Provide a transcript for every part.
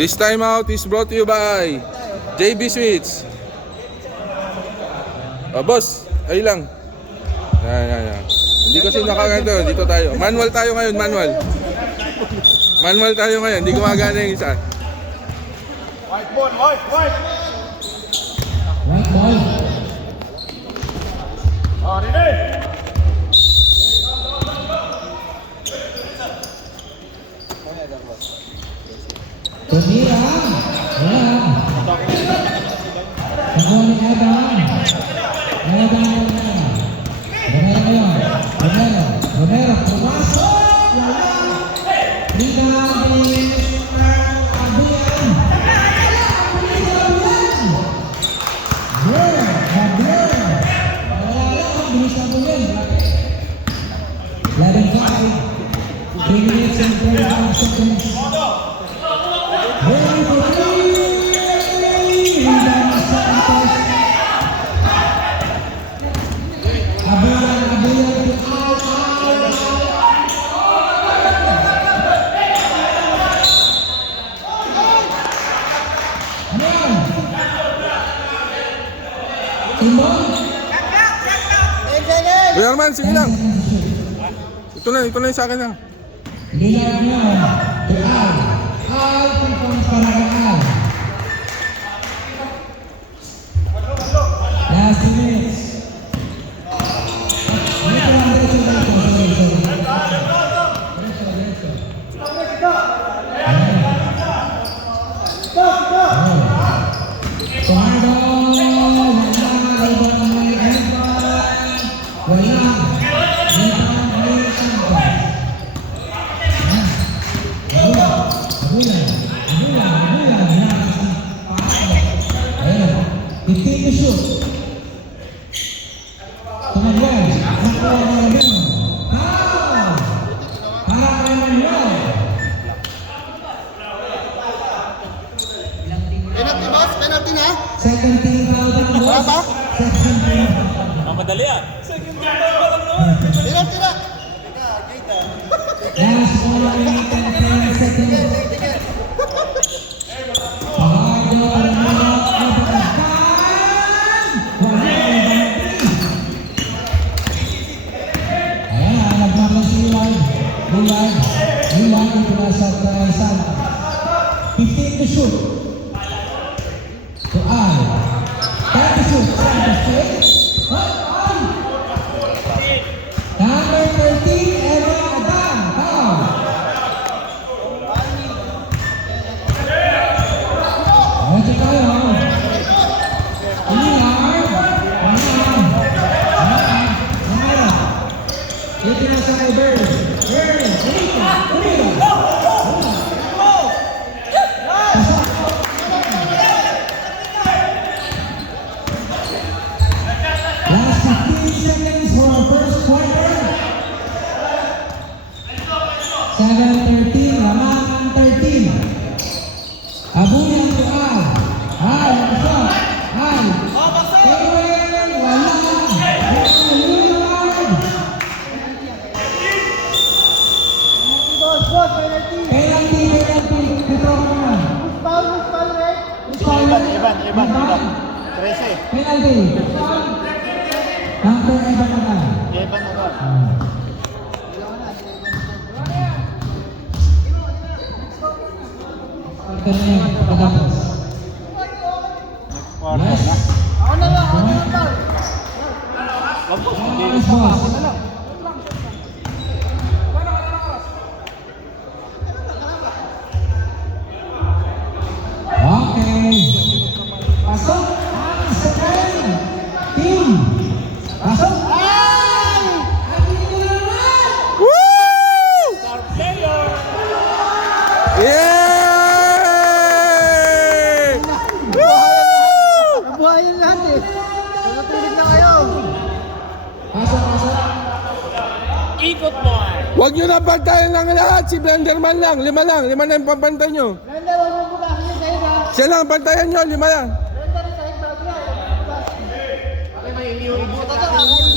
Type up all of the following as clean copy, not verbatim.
This time out is brought to you by JB Sweets. Boss, ayun lang. Yan. Hindi kasi nakaganto, dito tayo. Manual tayo ngayon, manual. Manual tayo ngayon, hindi gumagana yung isa. White ball, white. White ball. Oh, ready? Tumira. Ayan. Pagod ni Evan. Romero. Pumasok. Rebound ni Abuyan. Bilis Abuyan. 11-5. 3 minutes and 35 seconds. Ready for three! Rebound ni Santos. Abuyan to out. Ayan. Timbang. Kuya Arman, sige lang. Ito na yung sa akin lang. Lilag niya. To out. Out kung paraan. Last minutes. Penalty na? Second team foul down, boss. Wala pa? Second team. Madali ah. Penalty na! Last 4 minutes and 10 seconds. Ayan, nagmamang si Lilag. Lilag ito na sa San. 15 to shoot. To all. 10 to shoot. Santos. Number 13, Evan Adan. Foul. Ayan tayo. Dito na sa kay Bird. Last 15 seconds for our first quarter. 7-13, Ramangan 13. Abuyan to Al. Al, shot. Al. Ewing, wala. Penalty. Ito naman. Iban. 13. Penalty. Number Evan Adan. Iban na doon. Ito na yan, pagkatapos. Yes. Ako na lang. Yes, boss. Okay. Pasok ang second team. Pasok. Ay! Woo! Yay! Woo! Nabuhayan lahat eh. Natulog na kayo. Pasok, pasok. Huwag nyo na bantayan ng lahat. Si Blenderman lang. Lima na yung pabantay nyo. Brenda, huwag mo bukasin yung sa'yo ha. Siya lang, bantayan nyo. 5 lang. Brenda rin sa'yo, bago na. Okay, may iliw. Buta ka, ikot eh.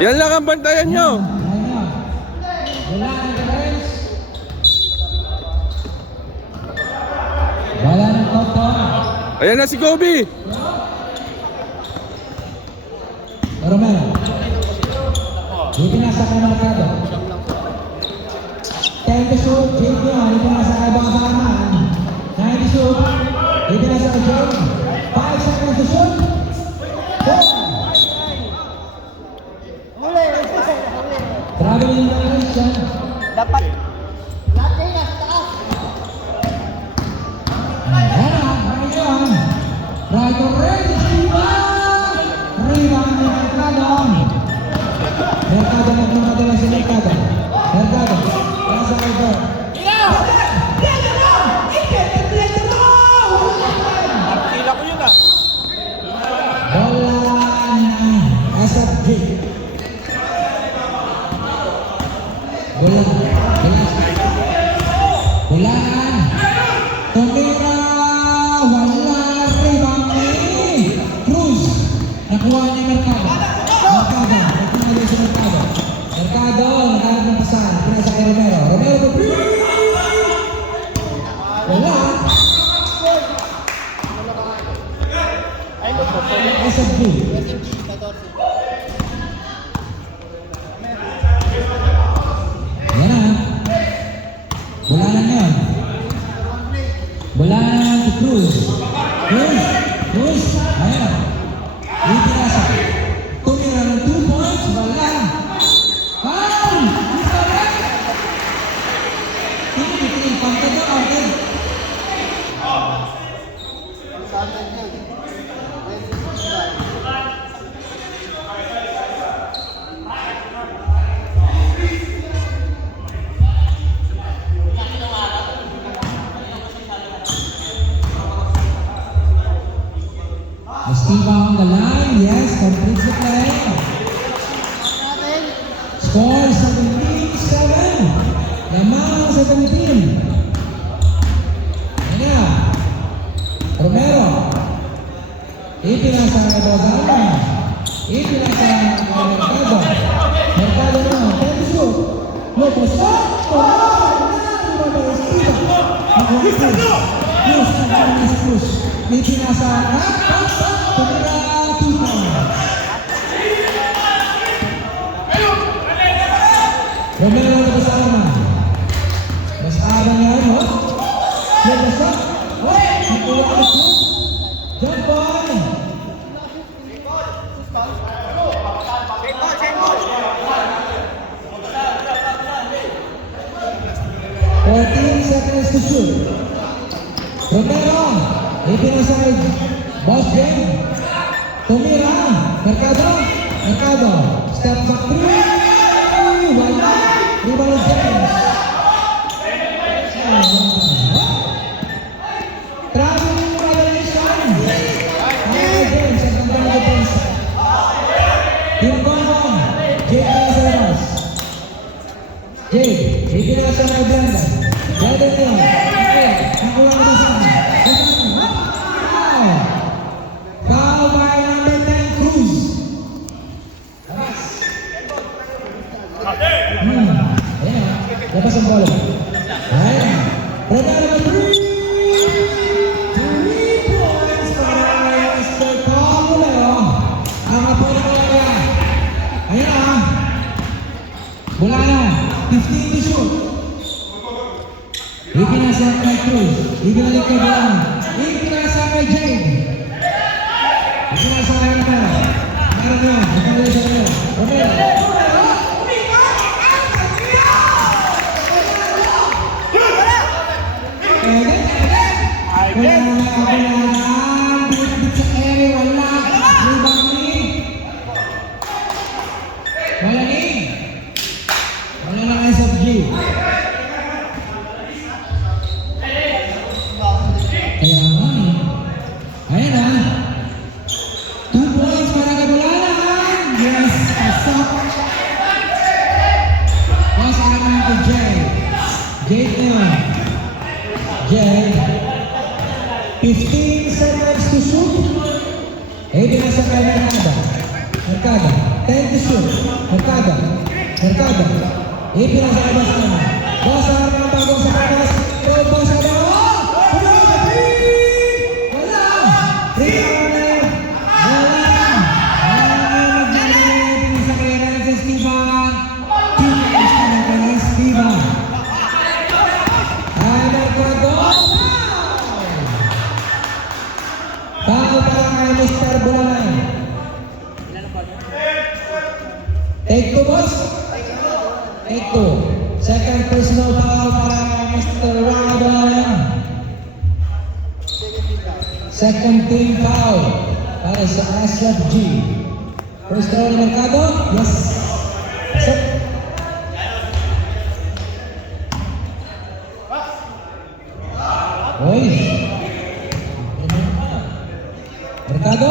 Yan lang ang bantayan nyo. Ayun na. Wala ng defense. Wala ng toto. Ayan na si Kobe. Romero. Ipinasa kay Mercado. 10 to shoot. Jake yun. Ipinasa kay Bangsaman. 9 to shoot. Ipinasa kay Jake. 5 seconds to shoot. 4. Huli. Traveling violation. Dapat. Lahat kayo nasa taas. Ayan na. Ngayon. Right to red. Rebound ni Mercado. Mercado nagmamadala si Mercado. Mercado. Kaya sa Albert. Tila ko yun ah. Bola na SFG. Bola. Bola na. Tumira. Wala. Rebound ni Cruz. Nakuha ni Mercado. Mercado. Nagtumali si Mercado. Mercado. Nagharap ng pasahan. Pinasa kay Romero. Romero. Wala. Ay, look po. SFG. Yan na. Bulanan yun. Bulanan si Cruz. Cruz. Ayan. Itinasa. Tumira ng 2 points. Wala. Foul! Isa rin. Tingin. Pangkad na pangkad. Estiva on the line. Yes, completes the play. Score 17-7. Lamang 17. Ayan. Romero. Ipinasa kay Bozano. Ipinasa kay Mercado. Mercado na. 10 shoot. Lopos. Cruz. Ipinasa. Tumira. 2 points. Romero na kasama. Mas abang nga yun, ho? Lagos na. Nakuha ko siya. Jump ball. Seconds to shoot. Romero. Ipinasa kay Boss Jen. Tumira. Mercado. Step back 3. Wala. Rebound James. Traveling violation. James ang ganda ng defense. Team Bonbon. Jake Nazaros. Jake. Ipinasa kay Brandon. Brandon yun. Nakuha ko sa akin. Foul by number 10 Cruz. Ayan. Labas ang bola. Ayan. Romero by 3. 3 points para Mr. Romero. Ang apo na kaya. Ayan. Bola na. 15 to shoot. Ipinasa kay Cruz. Ibinalik kay Bola. Ipinasa kay Jade. Ipinasa kay Romero. Meron yun. Ipinalik sa Romero. Romero. Wala. Pinabit sa ere. Wala. Rebound ni. Wala ni. Wala ng SFG. Kaya nga 15 seconds to shoot. Pinasa kay Mercado. Mercado. 10 to shoot. Mercado. Mercado. Pinasa kay Basana. Basana ang bagong sa kanas. Basana. Wala! Rebound! Wala! Pinasa kay Renan Esteban. Pinasa kay Esteban. Ay, Mercado. Foul para kay Mr. Bulanan. Take two, boys. Take two. Second personal foul para Mr. Bulanan. Second team foul para sa Ashraf G. First foul ni Mercado. Yes. Set. Oy. Mercado!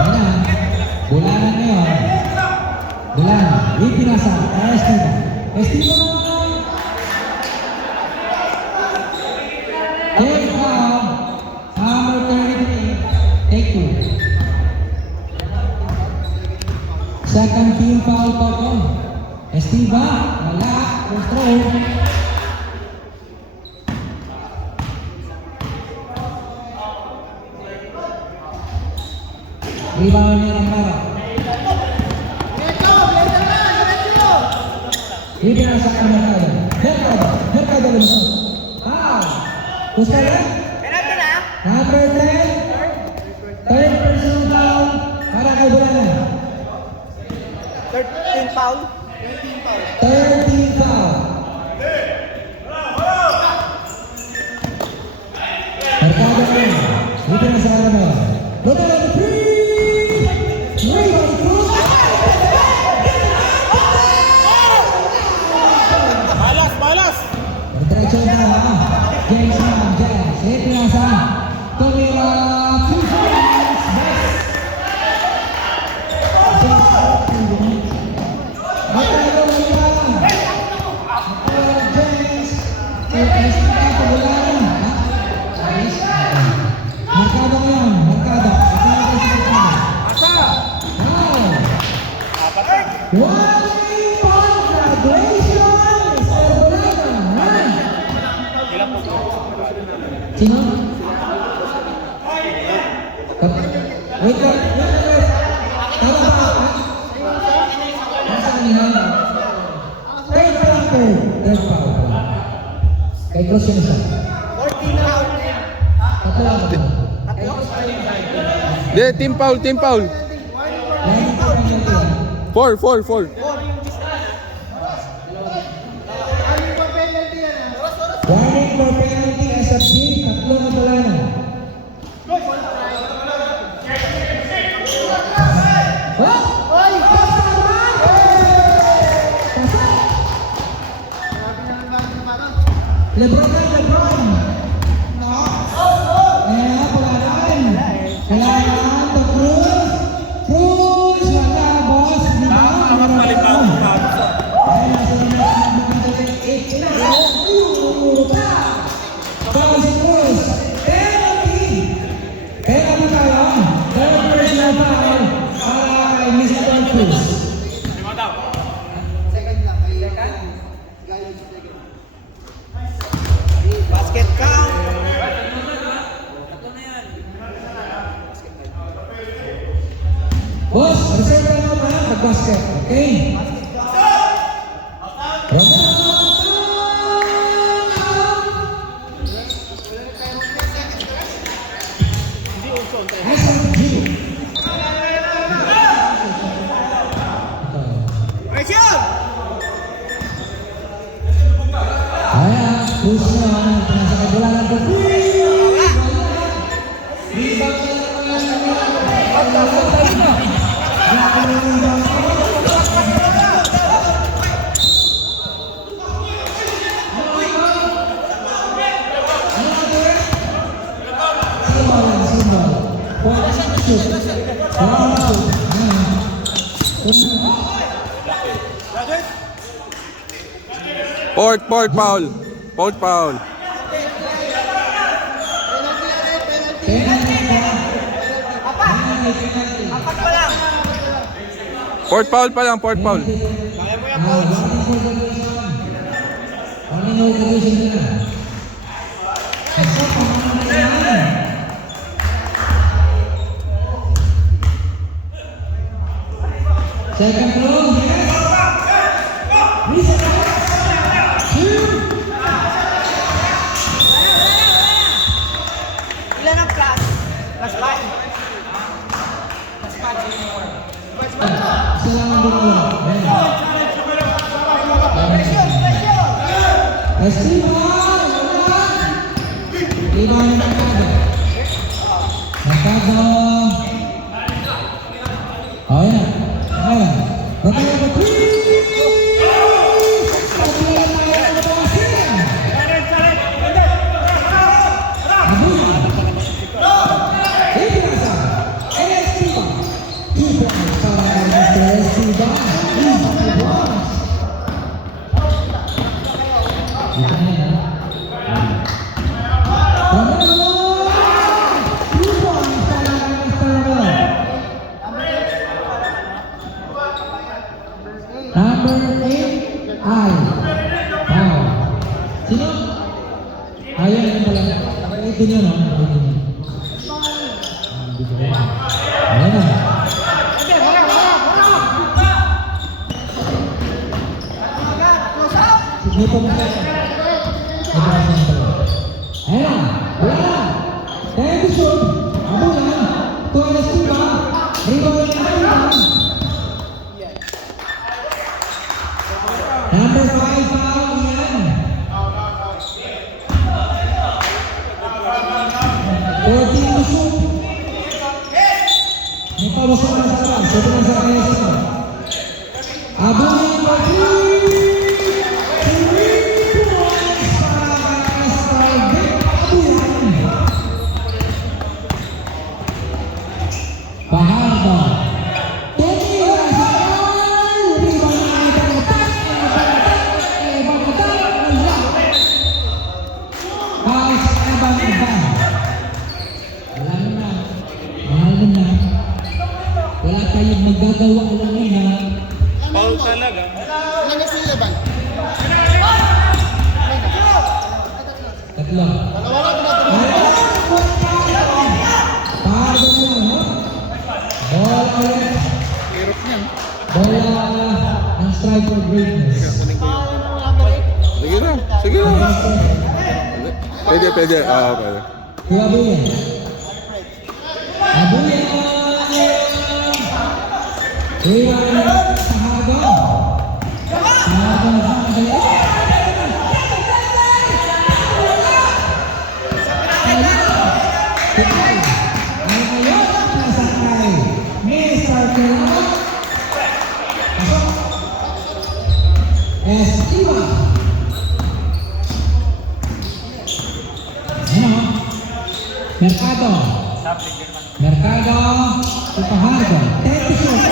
Wala! Bulanan na yun. Bulanan. Ipinasa. Esteban. Esteban! Take foul. Number 33. Take two. Second team foul pa ko. Esteban, wala, control. Rebound niya ng Mara. Ibinasa ka Mercado. Mercado, Mercado lumusot. Gusto na? Number 10. Third personal foul para kay Bulanan. 13 foul. 13 foul. Mercado na. Dito na sa araw mo. Bulanan, three! Rebound, cross! Balas! Diretso na. James Ram, James. Dito na sa Tumira. 2 points. Mercado na lang. James. Mercado ngayon. Mercado. Wow! Congratulations! Mr. Bulanan. Sino? Wait lang. Tama ba? Nasa kanina? Third foul. Kay Cross yun isa. 14 foul. Tatlo lang ako. Hindi, team foul. Lagi ko ang ganito yan. 4. Warning for penalty as a team. Tatlo na Bulanan. Oy! Lebron. Bulanan. Kailangan to Cruz. Wala, boss. Penalty tayo. Third personal foul para kay Mr. Cruz. Basket count. Boss, reserve na naman ha, mag-basket, okay? Ayan, push na naman, nasa kabulanan po. Simbol. shoot. 4 shoot. Port foul. Port foul. Penalty pa. Apat pa lang. Port foul pa lang, port foul. Warning for regulation. Warning for regulation na. Ito, pamanan na yan. Second throw, yes. Reset. Shoot. Ilan ang plus? Plus 5. Sila ang dalawa. Pressure, pressure. Festival! Iba yung Mercado. Mercado. Oh, yan. Ayan. Rotaya ko. Pagkila tayo ang nabawasin. Abuyan. Ibirasa. Estiba. 2 points para Mr. Estiba. Easy points. Ito na yan. Romero! 2 points para Mr. Romero. Number 8, Al. Wow. Sino? Ayun, yun pala. Ito nyo, no? Ayan na. Close up. Dito mo siya. Ito na siya pala. Ayan na. Wala na. Kaya ito shoot. Abulan. Tuwa Estiba. Rebound na Abulan. Number 5, foul, Ian. 14 to shoot. May pawasan na sa labas. Ito na sa kaya sa Abulan for 3. 3 points para kay Mr. Vic Abulan. Fajardo. Tumira sa goal. Rebound na ito. Pass Evan Ivan. Wala na. Mahal mo na. Wala tayong magagawa lang na. Foul talaga. Ano si Evan? Tatlo. Dalawa na pinatulog. Pahardo na lang, no? Bola ulit. Bola ng strive for greatness. Sige na, sige na. Pwede, pwede. Ah, pwede. Kuya Abuyan. Abuyan! Iwan sa Hago. Hago nagmamadali. Ay, ayos na sakay. Mr. Kelamo. Pasok. Estiba. Ano? Mercado. Mercado. Ipahardo. 10 to shoot.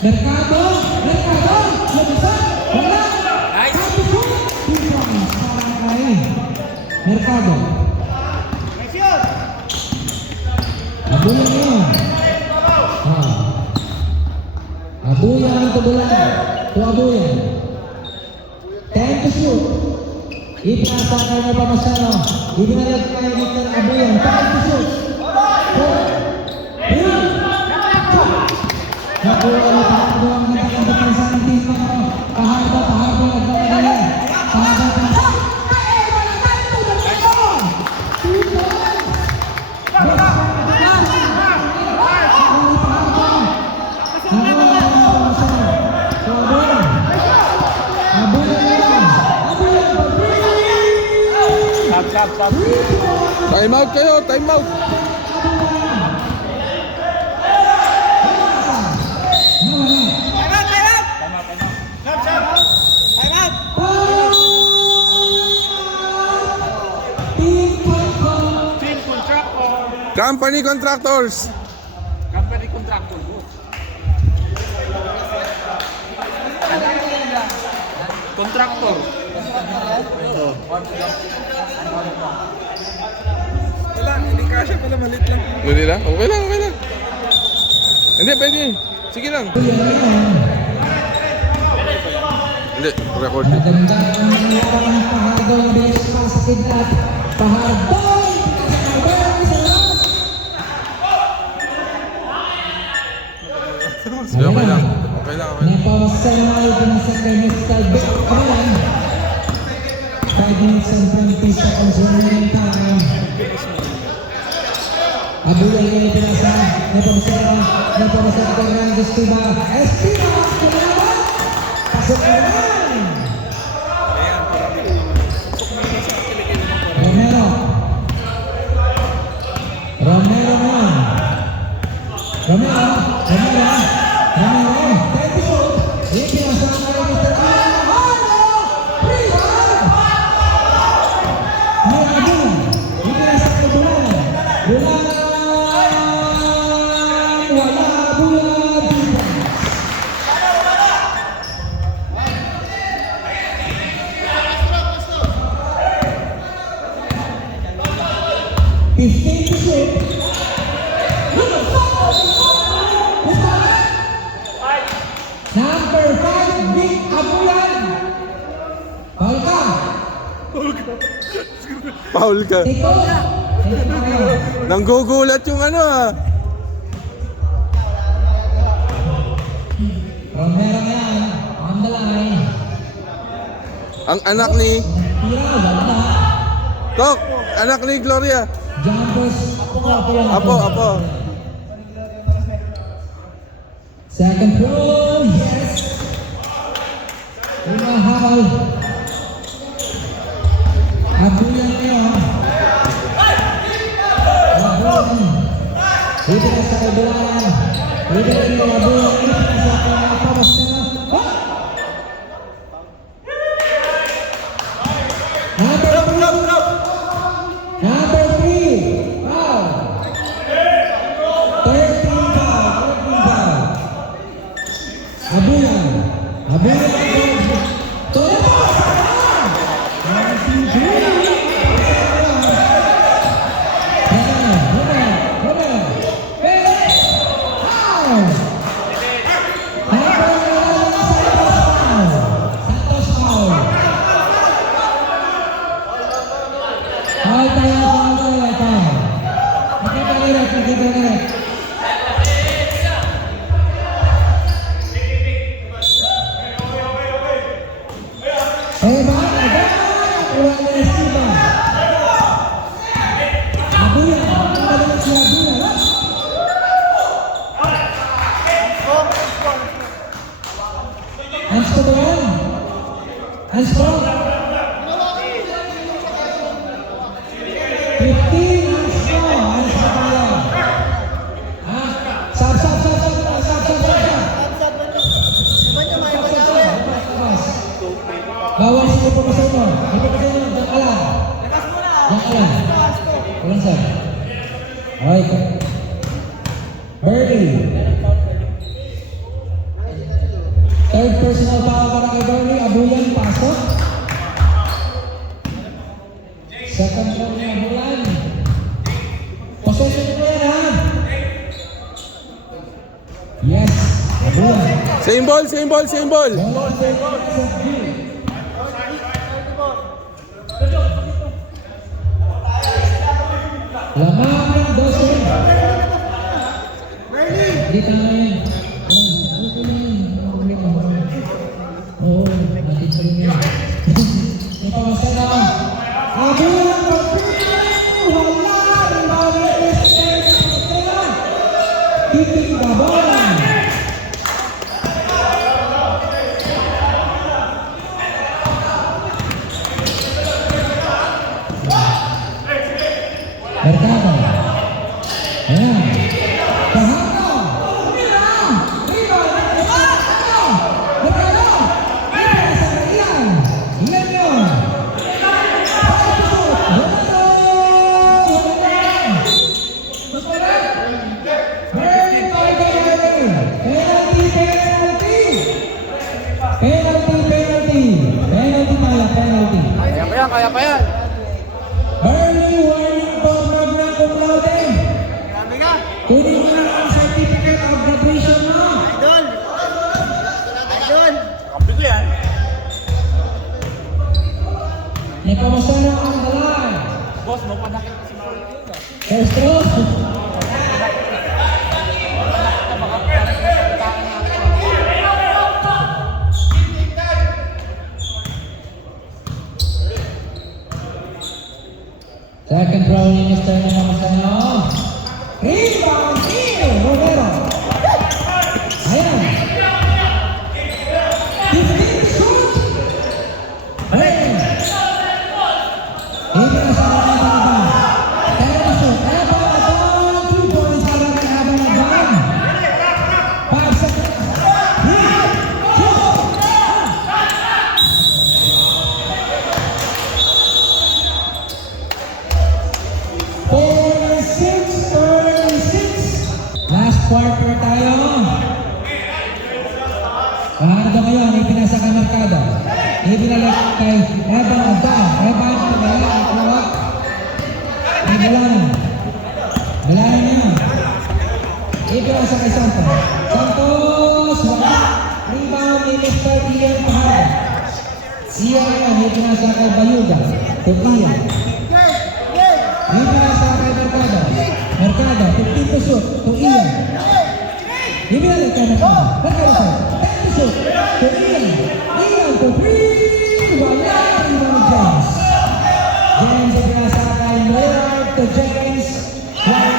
Mercado. Mercado. Labasan. Wala. Nice. 10 to shoot. 2 points para kay Mercado. Abuyan yun. Abuyan ang tubulan. Abuyan. 10 to shoot. Ipinasa kayo na pamasano. Ibinalag kayo Mr. Abuyan. 10 to shoot. 4. 3. 2. Nakuha na Pahardo ang nagkalang depensa ng team mo. Pahardo nagkamadali. Pahardo pasok. Stop. Time out kayo, time out. Company contractors. contractor boss. Contractor. Wala, hindi kasya pala, malit lang. Mali lang? Okay lang, okay lang. Hindi, pwede. Sige lang. Hindi, record. Maganda ang nalaman ng pahardol na bilis pa sa kidnap. Pahardol! Sige, okay lang. Okay lang, okay lang. Napawasanay din sa chemical background. 5 minutes and 20 seconds remaining time. Abuyan ngayon pinasa. Napapasara ko ng Estiva. Estiva! Kumalaban! Pasok na naman! Romero. Romero naman. Romero. 30 shoot. Ipinasa kay Mr. Arlo. Rebound! Abuyan. Ipinasa kay Bulan. Wala Abuyan. Fifteen to shoot. Number 5, Vic Abulan. Foul ka. Paul ka. Take over. Nanggugulat yung ano ah. Romero na yan. On the line. Ang anak ni... Tira, wala. Tok! Anak ni Gloria. Jumpers. Apo. Second throw. Yes. Umahal. Abuyan ngayon. Abuyan. Ibigay sa kabulan. Ibigay ng Abuyan. Ibigay sa kapamas na. Number 3. Foul. 13 foul. Abuyan. Hands ko ba yan? Hands ko? 15 hands ko. Hands ko ba yan? Ha? Sab. Bawal sa ito pa sa inyo. Ito pa sa inyo. Diyan ka lang. Walang sir. Okay. Birdie. Third personal foul para kay Bernie. Abuyan, pasok. Second foul ni Abuyan. Possession ko yan, ha? Yes, Abuyan. Same ball. Lamang ng 12. Hindi tama yan. Oo, natin pa rin yan. Napawasa na. Abuyan, wala! Titig na bola! Mercado. Ayan. Pahanga. Mercado. Ilan yun? Very Kunin mo na ang certificate of graduation mo. Idol! Idol! Kampi ko yan. Nepomuceno on the line. Boss, mapanakit ko si Paul. First throw. Second throw ni Mr. Nepomuceno. Rebound, Neil Romero. Ayan. 15 shoot. Ayan. Hindi na sa mga bata. Pero shoot. Ayan pa ito. 2 points para kay Habang Abang. 5 seconds. Hit. Shoot. 46. Last quarter tayo. Paano ngayon? Ipinasa kay Mercado. Ibinalik kay Evan Adan. Evan, wala. Wala na yan. Ipinasa kay Santos. Santos, wala. Rebound ni Mr. Ian Paharan. Ian yan, ipinasa kay Bayuga. To Ian. Ipinasa kay Mercado. Mercado, 15 to shoot. To Ian. Ibinalik kay Mercado. Mercado sir. 10 to shoot. To Ian. Ian to 3. Wala. Rebound James. James ipinasa kay Lillard to James. Wala.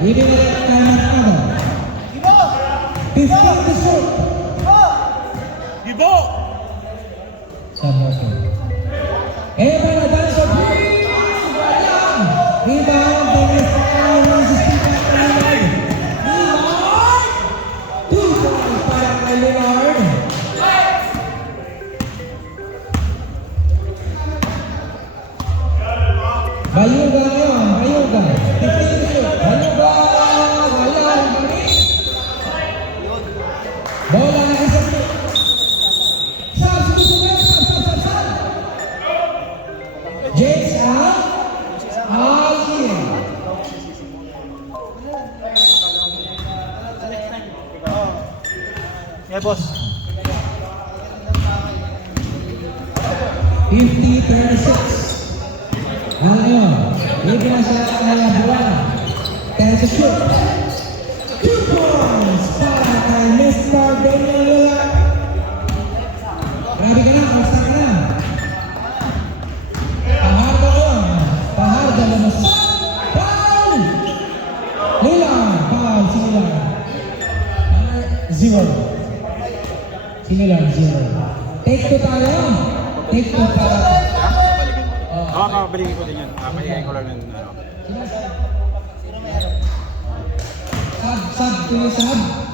Ibinalik kay Mercado. 15 to shoot. Gibo! Sabote. Evan Adan sa 3. Rebound. Dennis Powell. 16 para kay Lillard. 2 points para kay Lillard. Bayuga ngayon. Bayuga. 15 to shoot. Bayuga. Wala. Bola na isa. Sab. James Al-Ian. Yeah, boss. 50-36. Al-Ian. Ibinasa kay Buwana. 10 to shoot. 2 points para kay Mr. Daniel Lillard. Grabe ka na, basta ka na. Paharda ko yun. Paharda lumos. Foul! Lillard. Foul si Lillard. 0. Si Lillard, 0. Take 2 tayo. Take 2 para. Oo, kapabalikin ko din yan. Kapabalikin ko lang ng ano. Sab, sab.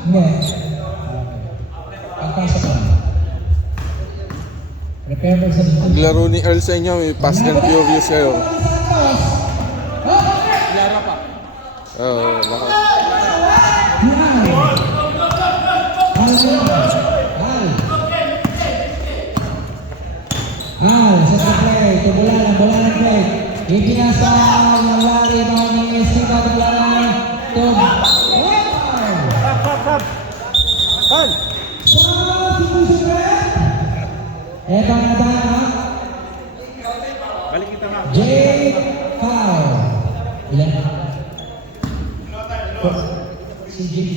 Hindi. Pagpasok lang. Prepare for some. Paglaro ni Earl sa inyo, may Fast and Furious kayo. Lara pa. Oo, lakas. Sa play, tubulan play. Ipinasa ng lari ng Estiva Tubulan to Sab! Pan! Eto na dana. Balik kita nga. Jay Foul. Ilan? Si Jay.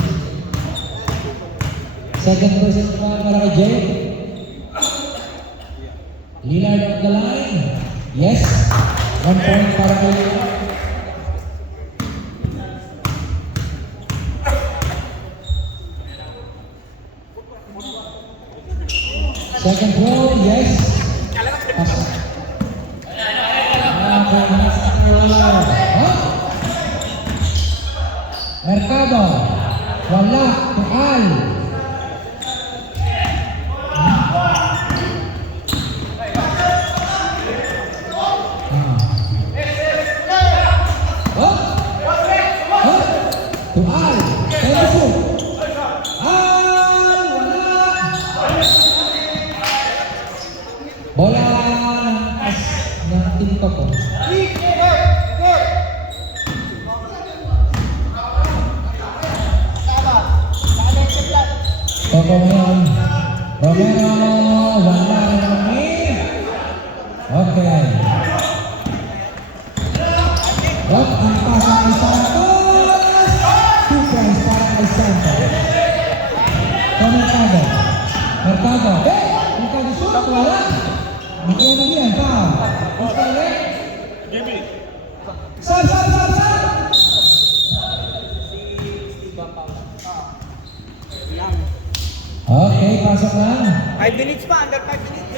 Second person para kay Jay. Lillard on the line. Yes. 1 point para kay Lillard. Second row, yes. Pasok. Okay, next row. Mercado. Wala. Tual. Tual. Teleso. ngayon. Romero, wala rin. Okay. What ang pasa kay Santos? 2 points para kay Santos. Mercado. Mercado. Mercado shoot. Wala. Makiyan na yan. Foul. Okay. Sab. Okay, pasok lang. 5 minutes pa, under 5 minutes.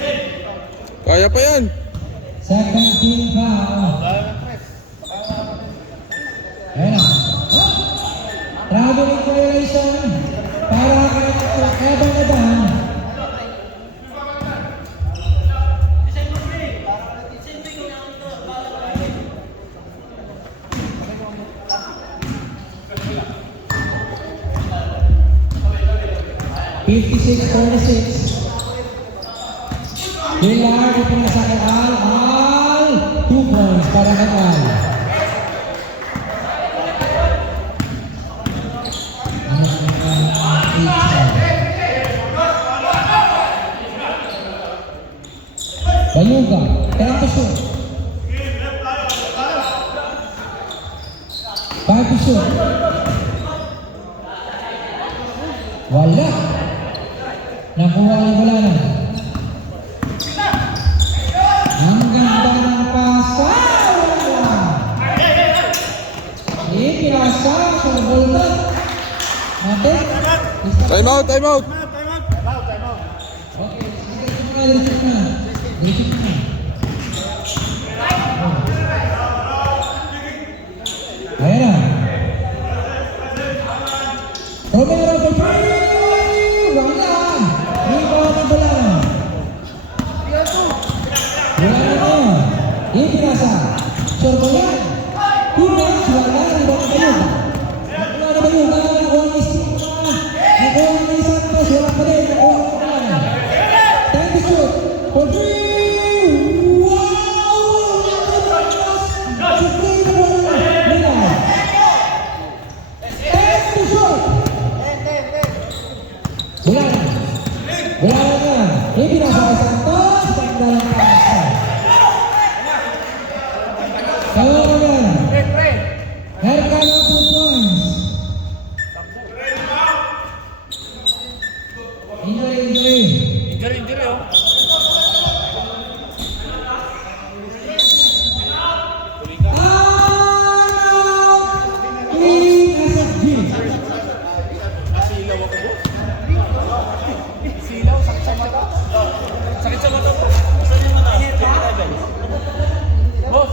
Kaya pa yan. Second team foul. Ayan na. Traveling violation. Para kay Evan. Lillard ipinasa kay Al. 2 points para kay Al. Bayuga, time to shoot. 5 to shoot. Wala. Nakuha ni Bulanan. Ang ganda ng pasa. Ipinasa sa bulldog. Natin. Time out. Okay, diretso na. Ayan na. Romero for three! Wala! Rebound ng Bulanan. Wala na. Ipinasa. Sorbo yan. 2 points. Wala. Rebound ng Bayuga. Nakuha na Bayuga. Nakuha ni Stima. Nakuha ni Santos. Wala pa rin. Nakuha ni Bulanan. Time to shoot. For three! Wow! Supreme na Bulanan. Lillard. Time to shoot. Bulanan. Bulanan yan. Ipinasa kay Santos. Tanda ng pasa. Kaya yan. Mercado 2 points. Injury. Injury, oh. Silaw, sakit sa mata. Sakit sa mata po. Saan yung mata? Boss!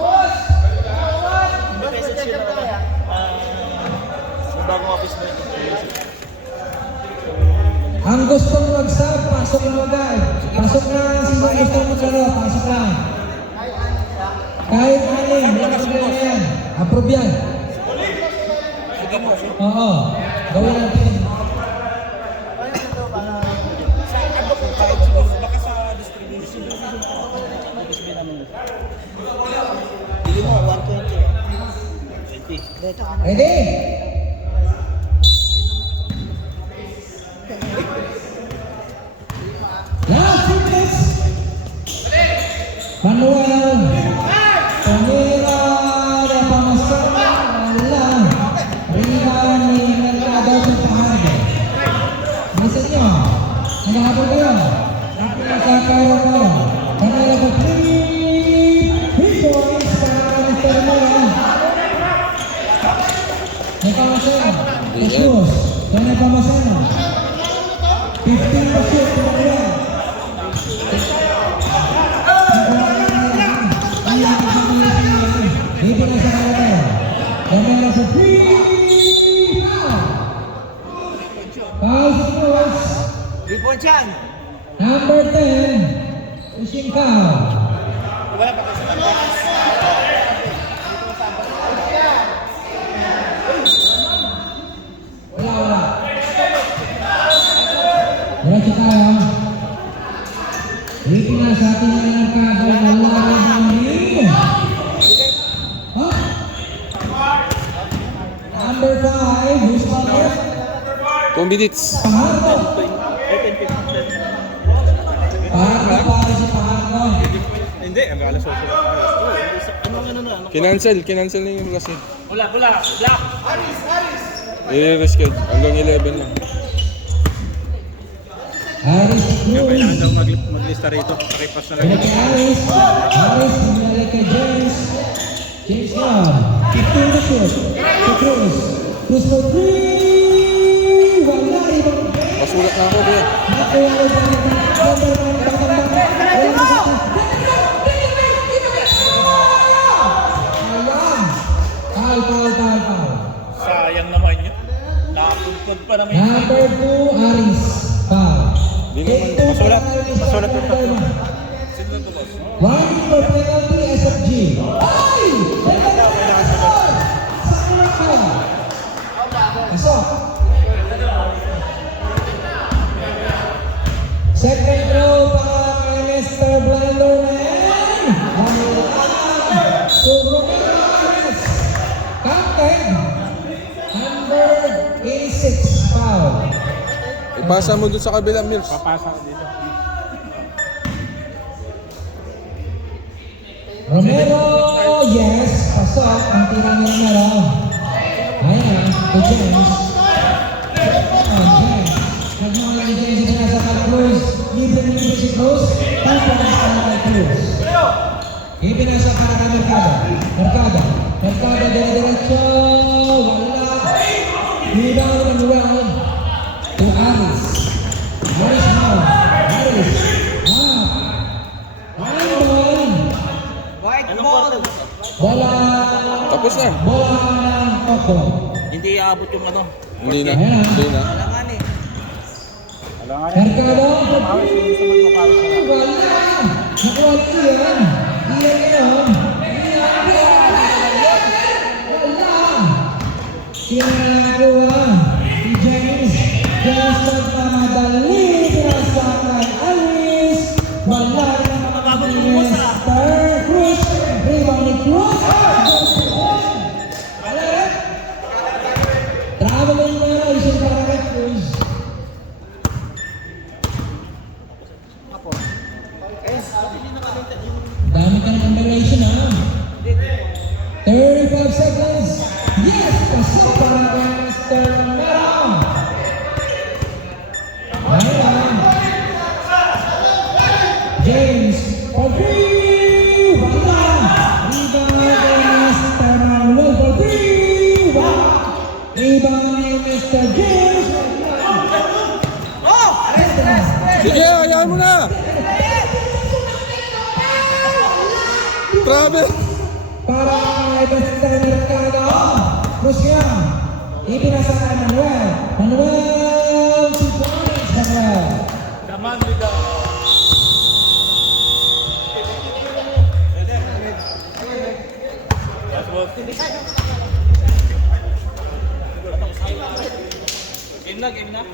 Boss! Bagong office mo yun. Ang gustong mag-sub, pasok na agad. Pasok na sino gustong maglaro, pasok na. Kahit aling, wala problema yan. Approve yan. Oo, gawin natin. Baka sa distribution. Bili mo, 120. Ready? Last 2 minutes. Manuel. Pamira de Pamasama. Wala. Rebound ni Mercado ng Pahado. Nasa inyo. Naghahabol kayo. Napinasa kayo ko. Panalo ko 3 points para Mr. Mora. May Pamasama. Jesus. May Pamasama. 15 to shoot. Manuel. Dito na sa Romero. Romero sa 3. Foul sa Cruz. 3 points yan. Number 10. Pushing foul. Wala pa kasi sa Wala. Diretso tayo. Dito na sa ating Mercado. Wala rin ang lead. Number 5. Who's number? 2 2 minutes. Pahardo. Pahardo para si Pahardo. Hindi, ang alas 8 lang. Kinancel na yung kasi. Black. I-reschedule. Hanggang 11 lang. Aris Kailangan Cruz. daw maglista rito. Pakipas na lang. Balik kay Aris. Aris, balik kay James. James Young. 15 to shoot. To Cruz. Cruz for 3. Wala ibang. Masulat na ako, kuya. Nakuha ko ba ng number 1 patambak. Foul. Sayang naman yun. Nakapugkod pa naman yun. Number 2, Aris. Foul. Di naman. Masulat yung tatlo. Warning for penalty, SFG. Ay! Pasok. Second row para kay Mr. Blenderman. Sumunod. Captain. Number 86, foul. Ipasa mo dun sa kabilang, Mills. Papasa ko dito. Romero, yes. Pasok. Ang tira ni Romero. Ayan, to James. James. Nagmamala ni James na sa Cruz. Libre si Cruz. 2 points para kay Cruz. Ipinasa para kay Mercado. Mercado, dire-diretso. Wala. Rebound and round to Aris. Aris now. Aris. Bola. Tapos na. Bola ng Coco. Hindi aabot yung ano. Hindi na. Ayan. Hindi na. Alam nga rin. Mercado. Pawis, hindi sa magpapawis na lang. Wala. Nakuha iyan. Iyan yun. Wala. Kinakuha. Si James. James nagmamadali. Pinasa kay Aris. Wala rin ang mga Mr. Cruz. Rebound ni Cruz. Traveling violation para kay Cruz. Dami ka ng violation ha. 35 seconds. Yes! Pasok para kay Mr. Romero. Ayan. James. For 3. Wala. Rebound kay Mr. Manuel for 3. Wala. Rebound ni Mr. James. Sige, hayaan mo na. Travel. Para kay Mr. Mercado. Cruz yan. Ipinasa kay Manuel. Manuel, 2 points. Manuel. Daman with the... That's what... Game na.